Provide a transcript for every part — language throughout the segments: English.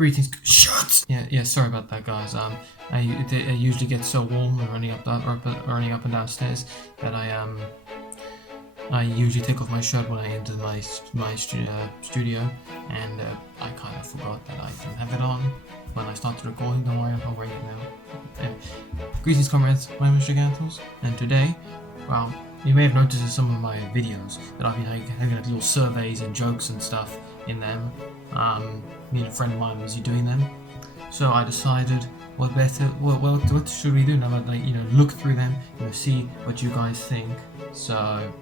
Greetings. Shut! Yeah, sorry about that, guys. I usually get so warm when running up and down stairs that I usually take off my shirt when I enter my studio, and I kind of forgot that I didn't have it on when I started recording. Don't worry, I'm wearing it now. Greetings, comrades. My name is Gigantals, and today, well, you may have noticed in some of my videos that I've been having like little surveys and jokes and stuff in them. Me and a friend of mine was doing them, so I decided, what should we do now? Like, look through them, see what you guys think. So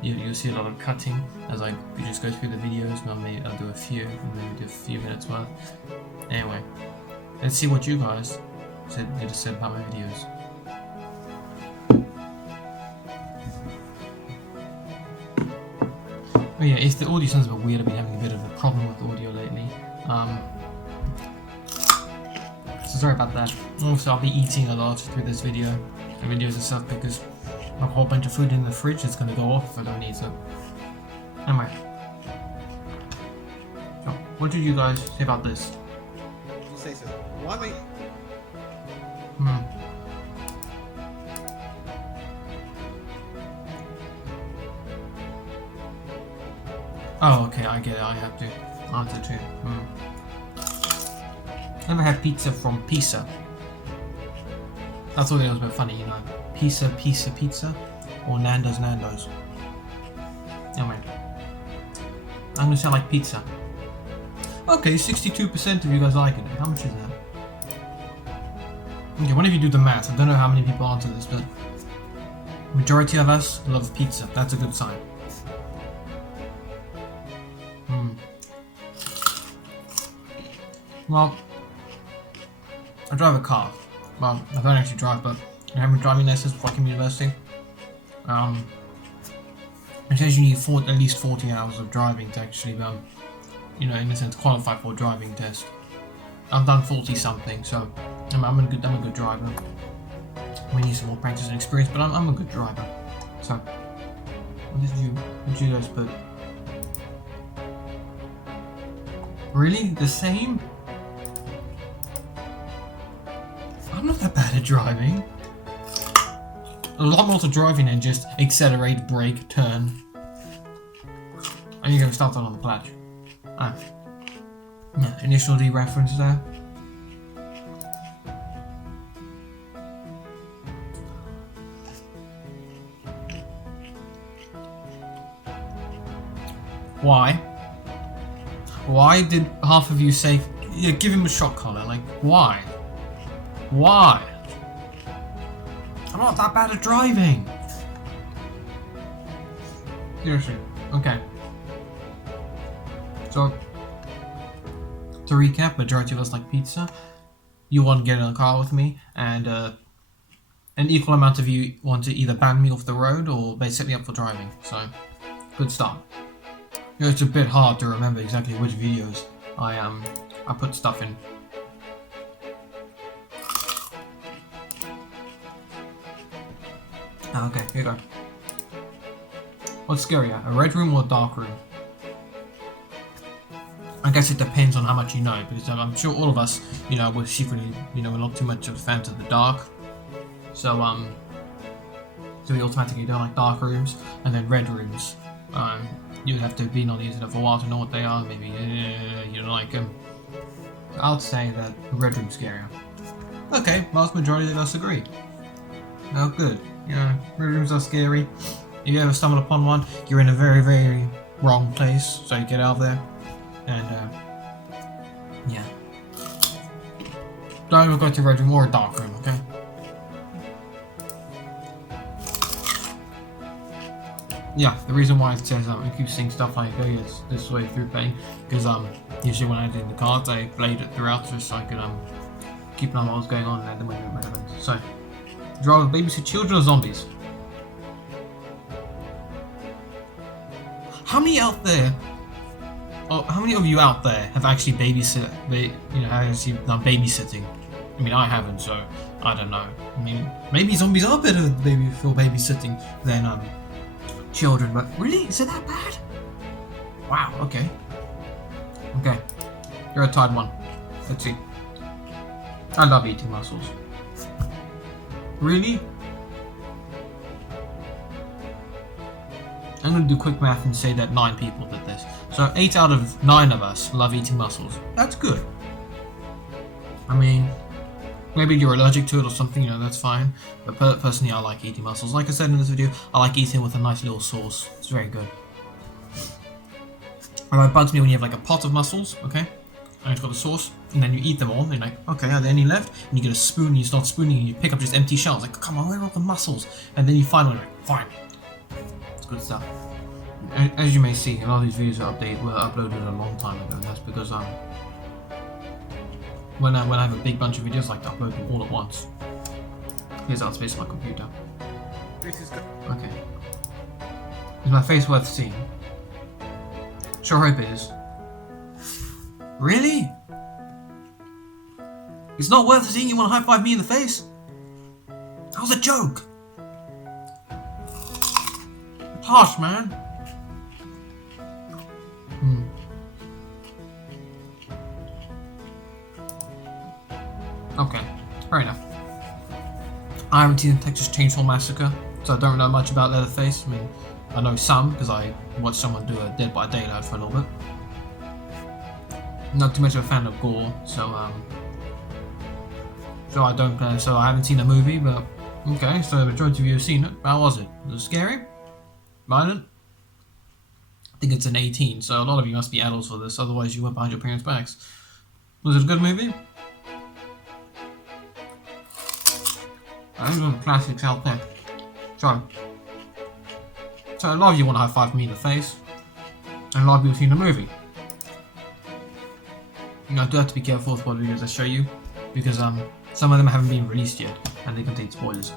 you'll see a lot of cutting as I just go through the videos. Maybe I'll do a few, maybe do a few minutes worth. Anyway, let's see what you guys said about my videos. Oh yeah, if the audio sounds a bit weird, I've been having a bit of a problem with audio lately. So sorry about that. Also, I'll be eating a lot through this video, the videos and stuff, because a whole bunch of food in the fridge is going to go off if I don't eat it. Anyway. So, what did you guys say about this? You say so. Why me? Oh, okay, I get it. I have to answer too. Never had pizza from Pisa. That's what it was a bit funny, Pizza, or Nando's. Anyway, I'm gonna sound like pizza. Okay, 62% of you guys like it. How much is that? Okay, one of you do the math. I don't know how many people answer this, but majority of us love pizza. That's a good sign. Well, I drive a car. Well, I don't actually drive, but I have a driving license before I came to university. It says you need at least 40 hours of driving to actually, in a sense, qualify for a driving test. I've done 40 something, so I'm a good driver. We need some more practice and experience, but I'm a good driver. So, what did you guys put? Really? The same? I'm not that bad at driving. A lot more to driving than just accelerate, brake, turn. And you're going to start on the clutch. Yeah, initial D reference there. Why? Why did half of you say, yeah, give him a shock collar? Like, why? Why? I'm not that bad at driving. Seriously. Okay. So, to recap, majority of us like pizza. You want to get in a car with me, and an equal amount of you want to either ban me off the road or set me up for driving. So, good start. It's a bit hard to remember exactly which videos I put stuff in. Okay, here you go. What's scarier, a red room or a dark room? I guess it depends on how much you know, because I'm sure all of us, we're secretly, we're not too much of fans of the dark. So we automatically don't like dark rooms, and then red rooms. You would have to have been on the internet for a while to know what they are. Maybe you don't like them. I would say that red room's scarier. Okay, vast majority of us agree. Oh, good. Red rooms are scary. If you ever stumble upon one, you're in a very, very wrong place. So you get out of there, and yeah. Don't ever go to a red room or a dark room, okay? Yeah, the reason why it says it keeps saying stuff like, oh yes, this way through playing, because usually when I did the cards, I played it throughout just so I could keep an eye on what was going on and then when it relevant. So, would you rather babysit children or zombies? How many out there? Oh, how many of you out there have actually have actually done babysitting? I mean, I haven't, so I don't know. I mean, maybe zombies are better for babysitting than children, but really, is it that bad? Wow. Okay. You're a tired one. Let's see. I love eating mussels. Really? I'm going to do quick math and say that 9 people did this. So 8 out of 9 of us love eating mussels. That's good. I mean, maybe you're allergic to it or something, you know, that's fine. But personally, I like eating mussels. Like I said in this video, I like eating with a nice little sauce. It's very good. Although it bugs me when you have like a pot of mussels, okay? And it's got a sauce, and then you eat them all, and you're like, okay, are there any left? And you get a spoon, and you start spooning, and you pick up just empty shells. Like, come on, where are all the mussels? And then you find one, you're like, fine. It's good stuff. As you may see, a lot of these videos were uploaded a long time ago, and that's because when I have a big bunch of videos, I like to upload them all at once. Here's out space on my computer. This is good. Okay. Is my face worth seeing? Sure hope it is. Really? It's not worth seeing. You want to high five me in the face? That was a joke. It's harsh, man. Okay, fair enough. I haven't seen the Texas Chainsaw Massacre, so I don't know much about Leatherface. I mean, I know some because I watched someone do a Dead by Daylight for a little bit. Not too much of a fan of gore, so I haven't seen the movie. But okay, so the majority of you have seen it. How was it? Was it scary? Violent? I think it's an 18, so a lot of you must be adults for this. Otherwise, you went behind your parents' backs. Was it a good movie? I think the classics out there. So a lot of you want to high five me in the face, and a lot of you have seen the movie. You know, I do have to be careful with what videos I show you, because some of them haven't been released yet, and they contain spoilers.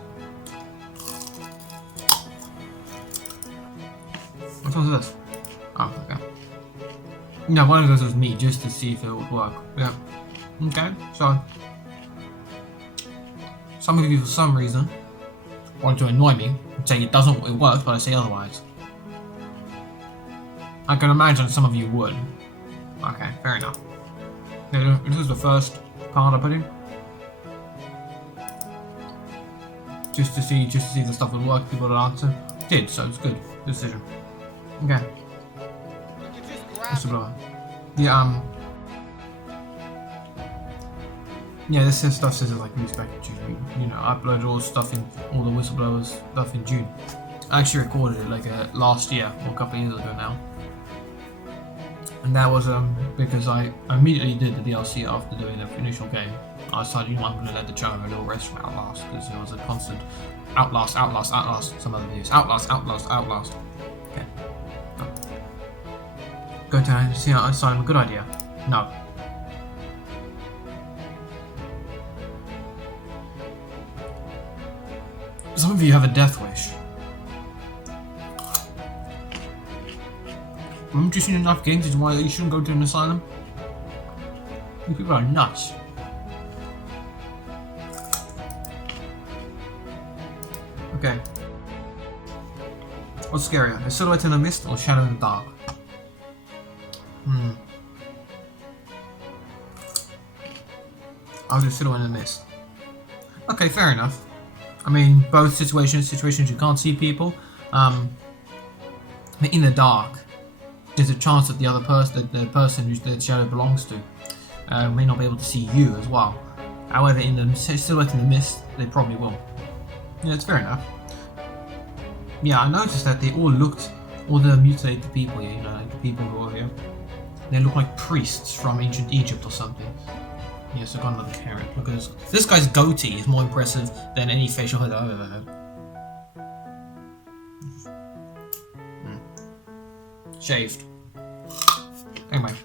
What was this? Oh, okay. No, one of those was me, just to see if it would work. Yeah. Okay, so some of you, for some reason, want to annoy me and say it works, but I say otherwise. I can imagine some of you would. Okay, fair enough. This is the first card I put in. Just to see if the stuff would work, people would answer. It did, so it's good. Good decision. Okay. Whistleblower. Yeah, yeah, this stuff says it's like released back in June. You know, I uploaded all the whistleblowers stuff in June. I actually recorded it like last year, or a couple of years ago now. And that was because I immediately did the DLC after doing the initial game. I decided, you know, I'm going to let the channel a little rest from Outlast, because it was a constant Outlast, some other videos. Outlast. Okay. Go down and see, I decided a good idea. No. Some of you have a death wish. Haven't you seen enough games as to why you shouldn't go to an asylum? You people are nuts. Okay. What's scarier? A silhouette in the mist or shadow in the dark? I'll do silhouette in the mist. Okay, fair enough. I mean, both situations you can't see people. In the dark, there's a chance that the person who the shadow belongs to, may not be able to see you as well. However, in the silhouette in the mist, they probably will. Yeah, it's fair enough. Yeah, I noticed that they all the mutilated people here, you know, like the people who are here, they look like priests from ancient Egypt or something. Yes, I've got another carrot. Look at this. This guy's goatee is more impressive than any facial hair I've ever had. Shaved. Anyway.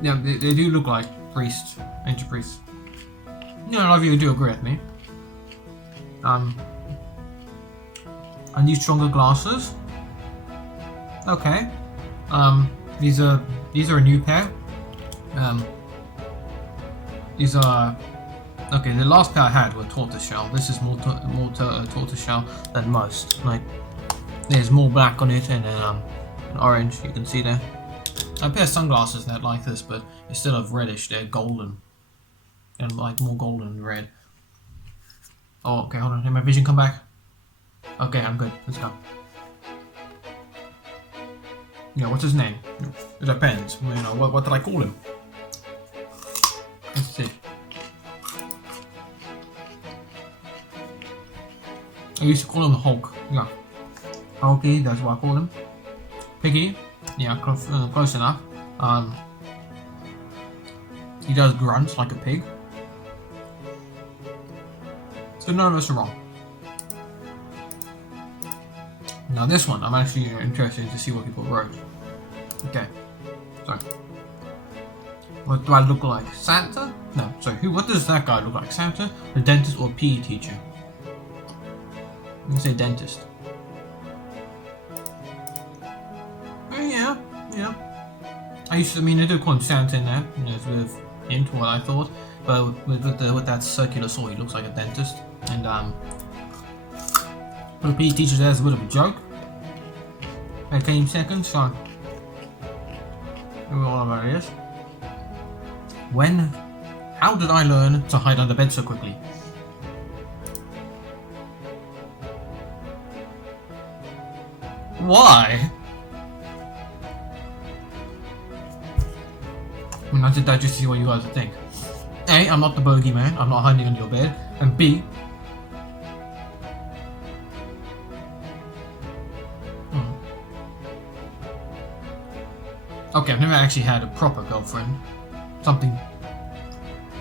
Yeah, they do look like priests. Ancient priests. You know, a lot of you do agree with me. I need stronger glasses. Okay. These are a new pair. These are okay. The last pair I had were tortoiseshell. This is more tortoiseshell than most. Like, there's more black on it and an orange. You can see there. a pair of sunglasses that like this, but instead of reddish, they're golden. And like more golden than red. Oh, okay, hold on. Did my vision come back? Okay, I'm good. Let's go. Yeah, what's his name? It depends. You know, what did I call him? Let's see. I used to call him Hulk. Yeah. Hulky, that's what I call him. Piggy. Yeah, close enough. He does grunts like a pig. So none of us are wrong. Now this one, I'm actually interested to see what people wrote. Okay, so what do I look like? Santa? No, sorry. What does that guy look like? Santa, the dentist, or PE teacher? I'm gonna say dentist. Oh, yeah. I do call him Santa in there. You know, it's a bit of hint what I thought. But with that circular saw, he looks like a dentist. And for the PE teacher, there's a bit of a joke. I came second, so we all know what it is. How did I learn to hide under bed so quickly? Why? I mean, I did that just to see what you guys would think. A, I'm not the bogeyman, I'm not hiding under your bed. And B, okay, I've never actually had a proper girlfriend. Something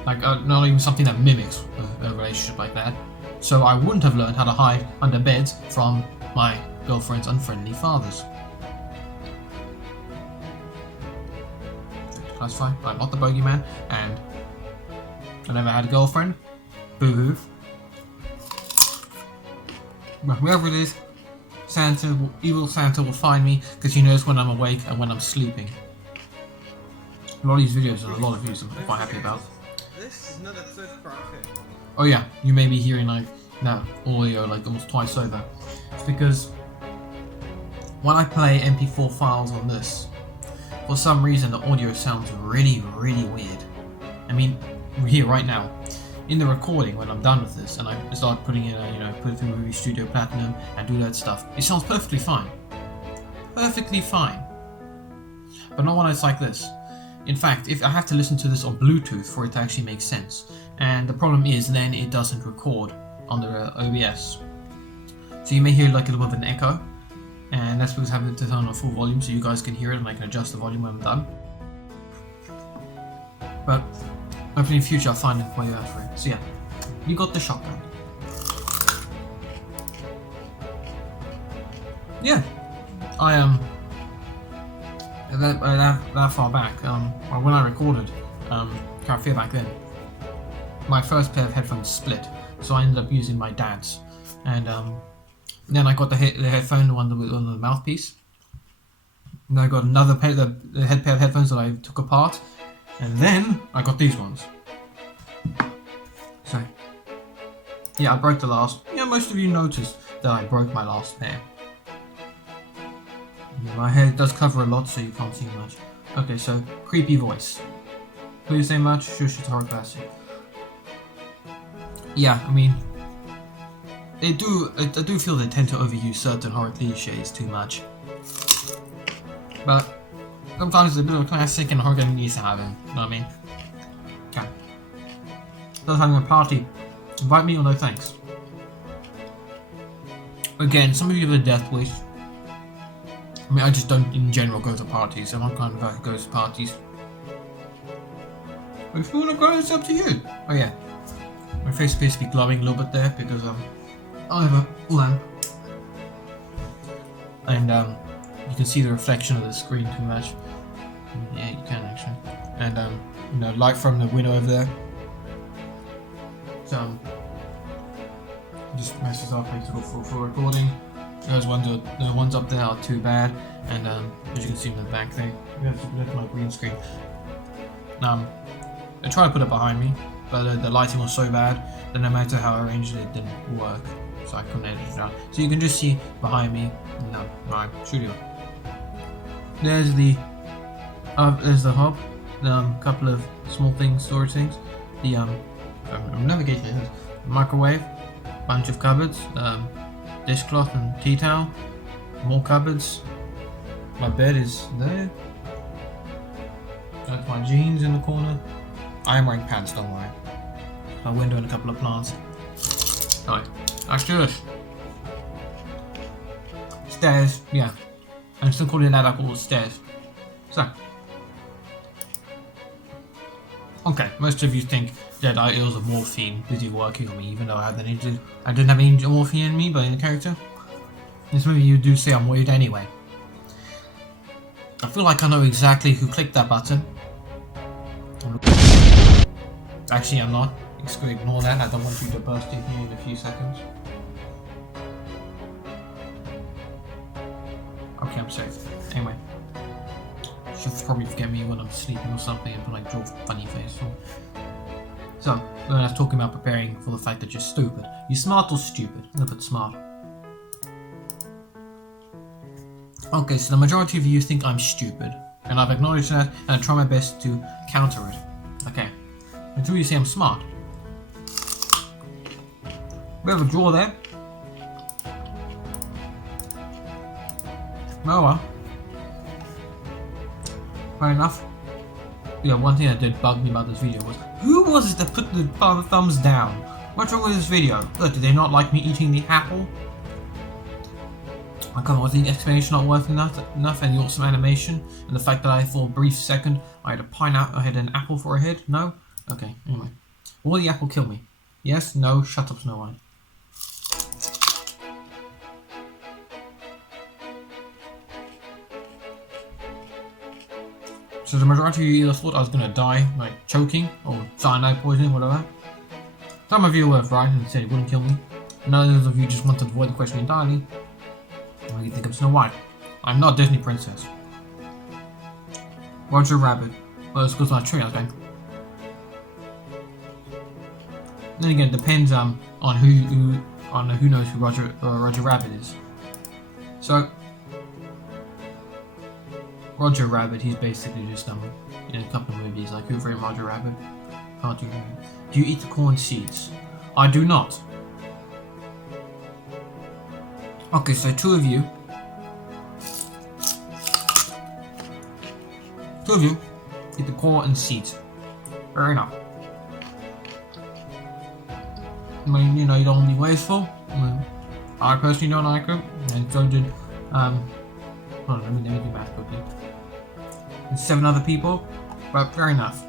like, not even something that mimics a relationship like that. So I wouldn't have learned how to hide under beds from my girlfriend's unfriendly fathers. That's fine. I'm not the bogeyman, and I never had a girlfriend. Boo-hoo. But whoever it is, evil Santa will find me because he knows when I'm awake and when I'm sleeping. A lot of these videos are a lot of views I'm quite happy about. This is not a third profit. Oh yeah, you may be hearing like that audio like almost twice over. It's because when I play MP4 files on this, for some reason the audio sounds really weird. I mean, we're here right now. In the recording, when I'm done with this and I start putting in put it through Movie Studio Platinum and do that stuff, it sounds perfectly fine. Perfectly fine. But not when it's like this. In fact, if I have to listen to this on Bluetooth for it to actually make sense. And the problem is then it doesn't record under OBS. So you may hear like a little bit of an echo. And that's because I have to turn on full volume so you guys can hear it and I can adjust the volume when I'm done. But hopefully in the future I'll find a way out for it. So yeah, you got the shotgun. Yeah, I am that far back. When I recorded, can't feel back then. My first pair of headphones split, so I ended up using my dad's, and then I got the headphone one with the mouthpiece. And I got another pair of headphones that I took apart, and then I got these ones. So yeah, I broke the last. Yeah, most of you noticed that I broke my last pair. My head does cover a lot, so you can't see much. Okay, so creepy voice. Please say much. Shush, it's horror classic. Yeah, I mean, I do feel they tend to overuse certain horror cliches too much. But sometimes it's a bit of a classic, and horror game needs to have him. You know what I mean? Okay. Does having a party. Invite me or no thanks. Again, some of you have a death wish. I mean, I just don't in general go to parties. I'm not kind of guy who goes to parties. But if you want to go, it's up to you. Oh yeah. My face appears to be glowing a little bit there because I have a lamp. And you can see the reflection of the screen too much. Yeah, you can actually. And light from the window over there. So it just messes up, makes it all for recording. Those ones up there are too bad, and as you can see in the back thing, we have to put it on my green screen. I tried to put it behind me, but the lighting was so bad that no matter how I arranged it, it didn't work. So I couldn't edit it out. So you can just see behind me, my studio. There's the There's the hob, the couple of small things, storage things, the navigation is microwave, bunch of cupboards, dishcloth and tea towel, more cupboards. My bed is there. Got my jeans in the corner. I am wearing pants, don't worry. My window and a couple of plants. Alright, let's do this. Stairs, yeah. I'm still calling that up all stairs. So. Okay, most of you think that I was of morphine busy working on me, even though I didn't have any morphine in me, but in the character. And some of you do say I'm weird anyway. I feel like I know exactly who clicked that button. Actually, I'm not. Ignore that. I don't want you to burst in here in a few seconds. Okay, I'm safe. Anyway. She'll probably forget me when I'm sleeping or something and like draw funny face. So, when I was talking about preparing for the fact that you're stupid. You smart or stupid? I'm gonna put smart. Okay, so the majority of you think I'm stupid. And I've acknowledged that and I try my best to counter it. Okay. Until you say I'm smart. We have a drawer there. Oh well. Fair enough. Yeah, one thing that did bug me about this video was, who was it that put the thumbs down? What's wrong with this video? Look, did they not like me eating the apple? I can't, was the explanation not worth enough and the awesome animation? And the fact that I, for a brief second, I had an apple for a head? No? Okay, anyway. Will the apple kill me? Yes? No? Shut up, Snow White. So the majority of you either thought I was gonna die, like choking, or cyanide poisoning, whatever. Some of you were right and said it wouldn't kill me. And others of you just wanted to avoid the question entirely. What do you think of Snow White? I'm not a Disney princess. Roger Rabbit. Well, it's because my tree I was going. Then again, it depends on who knows who Roger Rabbit is. So Roger Rabbit, he's basically just in a couple of movies like Who Framed Roger Rabbit, Cartoon. Do you eat the corn seeds? I do not. Okay, so two of you eat the corn and seeds. Fair enough. I mean, you know, you don't want to be wasteful. I mean, I personally don't like it, and so did hold on, let me do math quickly. And 7 other people, but fair enough.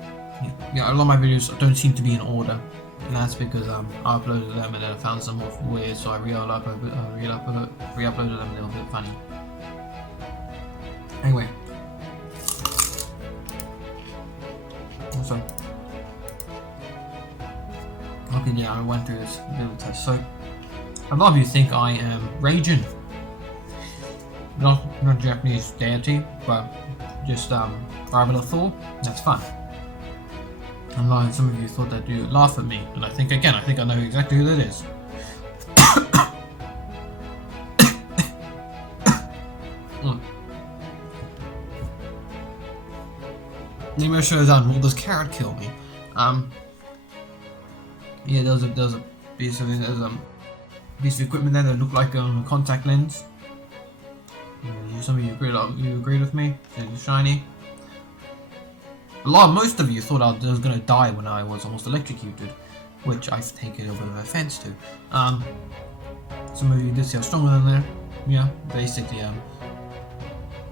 Yeah, a lot of my videos don't seem to be in order, and that's because I uploaded them and then I found some more weird, so I re-uploaded them a little bit funny. Anyway, so okay, yeah, I went through this little test. So a lot of you think I am Raging. Not Japanese deity, but just Rival of Thor. That's fun. And some of you thought that you laugh at me, and I think I know exactly who that is. Nemo shows on. Will this carrot kill me? Yeah, there was a piece of equipment there that looked like a contact lens. Some of you agreed with me. It's shiny. Most of you thought I was gonna die when I was almost electrocuted, which I've taken a bit of offense to. Some of you did see I was stronger than there. Yeah, basically.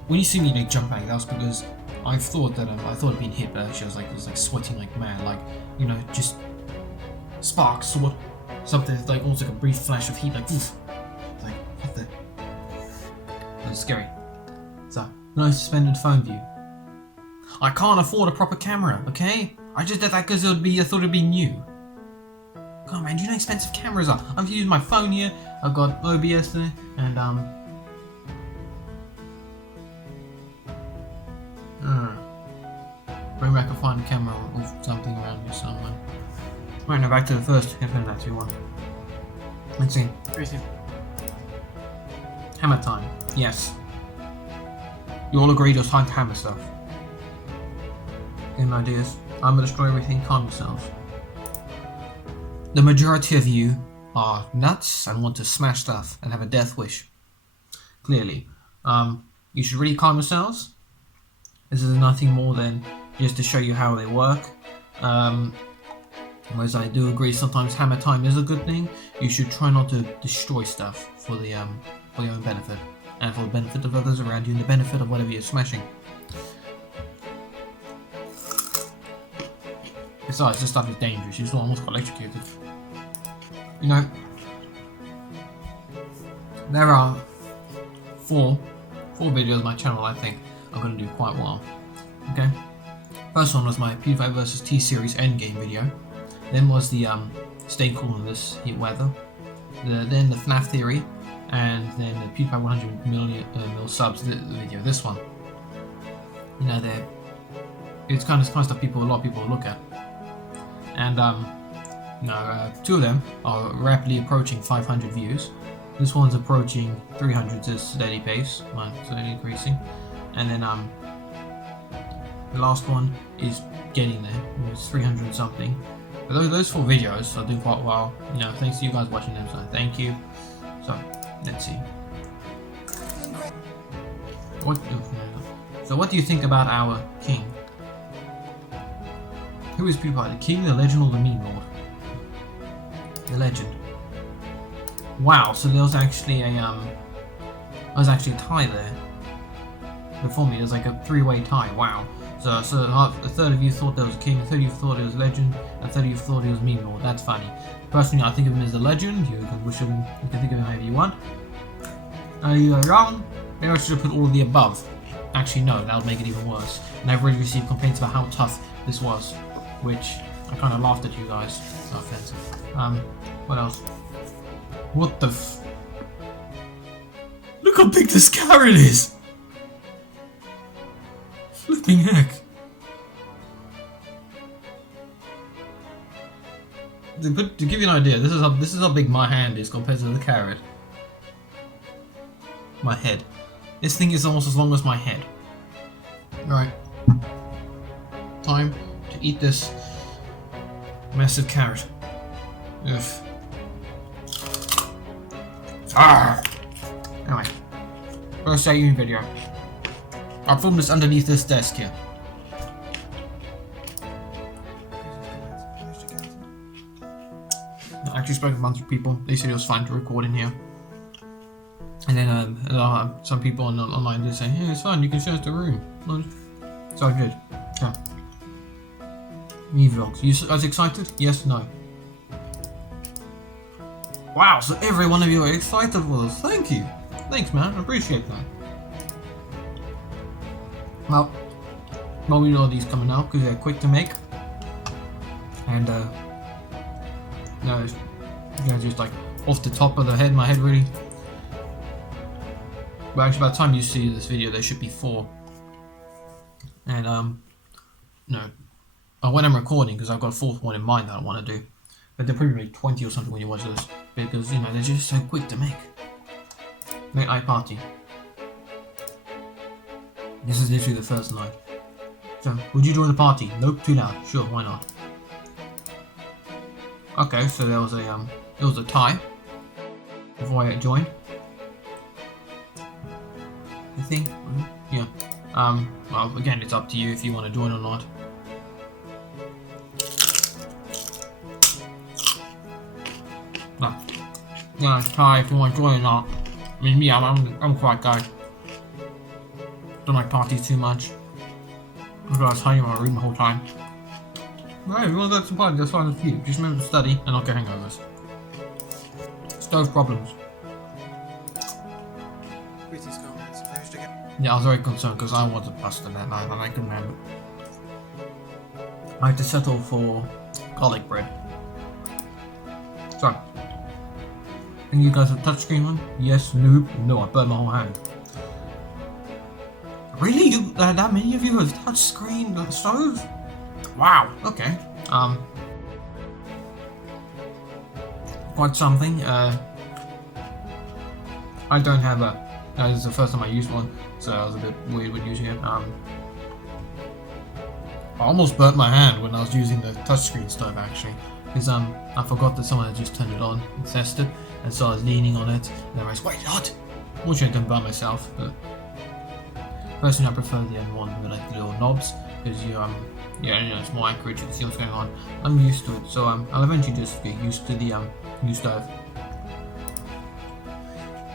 When you see me like jump back, that was because I thought I'd been hit, but actually I was like sweating like mad, like, you know, just sparks, sort something like almost like a brief flash of heat, like oof, like what the. That was scary. So, no suspended phone view. I can't afford a proper camera, okay? I just did that because I thought it'd be new. Come on, man, do you know how expensive cameras are? I'm using my phone here. I've got OBS there, and maybe I can find a camera or something around here somewhere. Right, now back to the first Gigantals 2-1. Let's see. Hammer time. Yes. You all agreed it was time to hammer stuff. Game ideas. I'm gonna destroy everything. Calm yourselves. The majority of you are nuts and want to smash stuff and have a death wish. Clearly. You should really calm yourselves. This is nothing more than just to show you how they work. Whereas I do agree sometimes hammer time is a good thing. You should try not to destroy stuff for your own benefit. And for the benefit of others around you and the benefit of whatever you're smashing. Besides, this stuff is dangerous. You just almost got electrocuted. You know, there are four videos on my channel I think are going to do quite well. Okay, first one was my PewDiePie vs T-Series Endgame video. Then was the Stay Cool in This Heat Weather. Then the FNAF Theory, and then the PewDiePie 100 million mil subs video. This one, you know, it's kind of stuff a lot of people look at, and two of them are rapidly approaching 500 views. This one's approaching 300 at a steady pace, slowly increasing, and then the last one is getting there. It's 300 something. But those four videos are doing quite well. You know, thanks to you guys watching them, so thank you. So let's see. So what do you think about our king? Who is PewDiePie? The king, the legend, or the meme lord? The legend. Wow, so there was actually a tie there. Before me, there's like a three-way tie. Wow. So a third of you thought there was a king, a third of you thought it was a legend, and a third of you thought it was meme lord. That's funny. Personally, I think of him as a legend. You can think of him however you want. You are wrong. Maybe I should have put all of the above. Actually, no, that would make it even worse. And I've already received complaints about how tough this was, which I kind of laughed at you guys. No offense. What else? What the Look how big this carrot is! Flipping heck. To give you an idea, this is how big my hand is compared to the carrot. My head. This thing is almost as long as my head. Right. Time to eat this massive carrot. Ugh. Anyway, first YouTube video. I filmed this underneath this desk here. I actually spoke to a bunch of people. They said it was fine to record in here. And then some people online did say, "Hey, it's fine. You can show us the room." So I did. Yeah. Me vlogs. You guys excited? Yes, no. Wow, so every one of you are excited for this. Thank you. Thanks, man. I appreciate that. Well, we know these coming out because they're quick to make. And, just like off the top of the head, my head really. But actually, by the time you see this video, there should be 4. And, when I'm recording, because I've got a 4th one in mind that I want to do. But they're probably like 20 or something when you watch this. Because, they're just so quick to make. Late night party. This is literally the first night. So, would you join the party? Nope, too loud. Sure, why not? Okay, so there was a tie before I joined. I think, yeah. Well, again, it's up to you if you want to join or not. No. Yeah, tie if you want to join or not. I mean, me, I'm a quiet guy. Don't like parties too much. I've got to tell you, I read the whole time. Right, if you want to go to some parties, that's fine with you. Just remember to study and not get hangovers. Stove problems. Yeah, I was very concerned because I wasn't busted that night and I couldn't remember. I had to settle for garlic bread. So, and you guys have a touchscreen one? Yes, noob. No, I burned my whole hand. Really? That many of you have touchscreen stoves? Wow. Okay. Quite something. I don't have a. This is the first time I used one, so I was a bit weird with using it. I almost burnt my hand when I was using the touchscreen stove actually, because I forgot that someone had just turned it on and tested, and so I was leaning on it, and I was, wait, hot! Fortunately I didn't burn myself, but personally I prefer the M1 with like the little knobs, because yeah, it's more accurate, you can see what's going on. I'm used to it, so I'll eventually just get used to the new stove.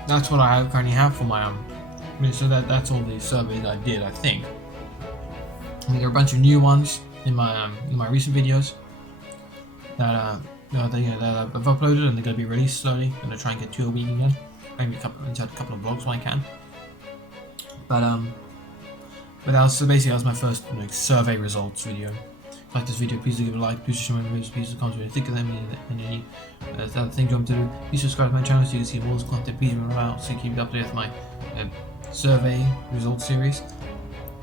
That's what I currently have for my so that's all the surveys I did, I think. I mean, there are a bunch of new ones in my recent videos that that I've uploaded, and they're gonna be released slowly. I'm gonna try and get 2 a week again. Maybe inside a couple of vlogs when I can. But that was my first survey results video. If you like this video, please do give it a like. Please share my videos. Please comment what you think of them and any other things you want to do. Please subscribe to my channel so you can see more of this content. Please remember out so you keep up to date with my survey results series.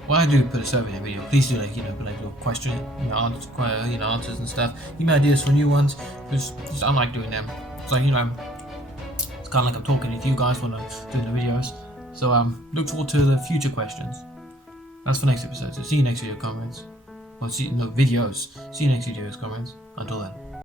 When I do put a survey in a video, please do put a little question, answers and stuff. Give me ideas for new ones, because I like doing them. So it's kind of like I'm talking to you guys when I'm doing the videos. So look forward to the future questions. That's for next episode. So see you next video comments. Videos. See you next videos comments. Until then.